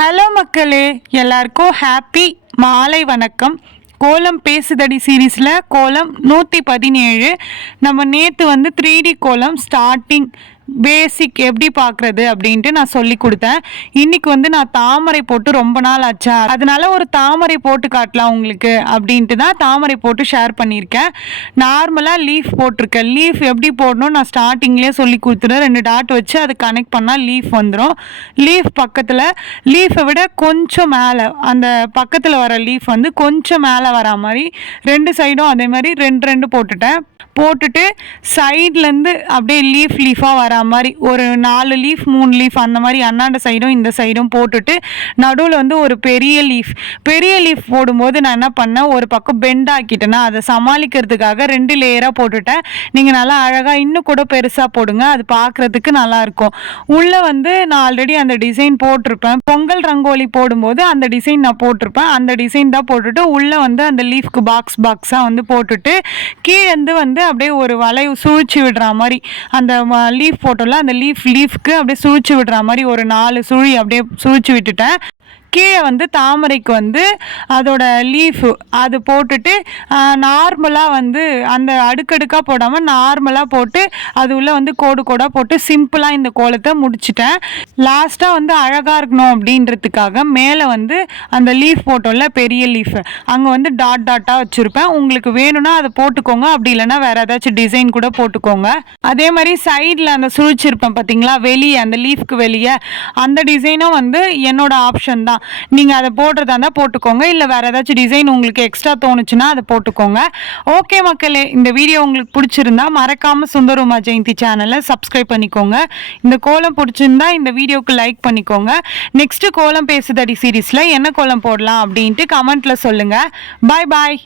Hello மக்களே, எல்லாருக்கும் happy மாலை வணக்கம். கோலம் பேசுதடி சீரீஸில் கோலம் 117. நம்ம நேற்று 3D கோலம் ஸ்டார்டிங் பேசிக் எப்படி பார்க்குறது அப்படின்ட்டு நான் சொல்லி கொடுத்தேன். இன்றைக்கி நான் தாமரை போட்டு ரொம்ப நாள் ஆச்சா, அதனால ஒரு தாமரை போட்டு காட்டலாம் உங்களுக்கு அப்படின்ட்டு தான் தாமரை போட்டு ஷேர் பண்ணியிருக்கேன். நார்மலாக லீஃப் போட்டிருக்கேன். லீஃப் எப்படி போடணும் நான் ஸ்டார்டிங்லேயே சொல்லி கொடுத்துட்டேன். 2 டாட் வச்சு அது கனெக்ட் பண்ணால் லீஃப் வந்துடும். லீஃப் பக்கத்தில் லீஃபை விட கொஞ்சம் மேலே, அந்த பக்கத்தில் வர லீஃப் கொஞ்சம் மேலே வரா மாதிரி 2 சைடும் அதே மாதிரி 2 போட்டுட்டு சைட்லேருந்து அப்படியே லீஃபாக வரா மாதிரி ஒரு 4 லீஃப் 3 லீஃப் அந்த மாதிரி அண்ணாண்ட சைடும் இந்த சைடும் போட்டுட்டு நடுவில் ஒரு பெரிய லீஃப் போடும்போது நான் என்ன பண்ணேன், ஒரு பக்கம் பெண்ட் ஆக்கிட்டேன்னா அதை சமாளிக்கிறதுக்காக 2 லேயராக போட்டுட்டேன். நீங்கள் நல்லா அழகாக இன்னும் கூட பெருசாக போடுங்க, அது பார்க்குறதுக்கு நல்லாயிருக்கும். உள்ளே நான் ஆல்ரெடி அந்த டிசைன் போட்டிருப்பேன். பொங்கல் ரங்கோலி போடும்போது அந்த டிசைன் நான் போட்டிருப்பேன். அந்த டிசைன் தான் போட்டுட்டு உள்ளே அந்த லீஃப்க்கு பாக்ஸாக போட்டுட்டு கீழே அப்படியே ஒரு வளைவு சுழிச்சு விடுற மாதிரி அந்த லீஃப் போட்டோம்ல, அந்த லீஃப்க்கு அப்படியே சுழிச்சு விடுற மாதிரி ஒரு 4 சுழி அப்படியே சுழிச்சு விட்டுட்டேன். கீழே தாமரைக்கு அதோட லீஃபு அது போட்டுட்டு நார்மலாக அந்த அடுக்கடுக்காக போடாமல் நார்மலாக போட்டு அது உள்ள கோடாக போட்டு சிம்பிளாக இந்த கோலத்தை முடிச்சிட்டேன். லாஸ்ட்டாக அழகாக இருக்கணும் அப்படின்றதுக்காக மேலே அந்த லீஃப் போட்டோம்ல பெரிய லீஃப் அங்கே டாட்டாக வச்சுருப்பேன். உங்களுக்கு வேணும்னா அதை போட்டுக்கோங்க, அப்படி இல்லைன்னா வேறு ஏதாச்சும் டிசைன் கூட போட்டுக்கோங்க. அதே மாதிரி சைடில் அந்த சுழிச்சிருப்பேன் பார்த்தீங்களா, வெளியே அந்த லீஃப்க்கு வெளியே அந்த டிசைனும் என்னோட ஆப்ஷன் தான். நீங்கள் அதை போடுறதா இருந்தால் போட்டுக்கோங்க, இல்லை வேறு ஏதாச்சும் டிசைன் உங்களுக்கு எக்ஸ்ட்ரா தோணுச்சுன்னா அதை போட்டுக்கோங்க. ஓகே மக்களே, இந்த வீடியோ உங்களுக்கு பிடிச்சிருந்தா மறக்காமல் சுந்தர் உமா ஜெயந்தி சேனலை சப்ஸ்கிரைப் பண்ணிக்கோங்க. இந்த கோலம் பிடிச்சிருந்தா இந்த வீடியோக்கு லைக் பண்ணிக்கோங்க. நெக்ஸ்ட்டு கோலம் பேசுதடி சீரீஸில் என்ன கோலம் போடலாம் அப்படின்ட்டு கமெண்ட்டில் சொல்லுங்கள். பாய் பாய்.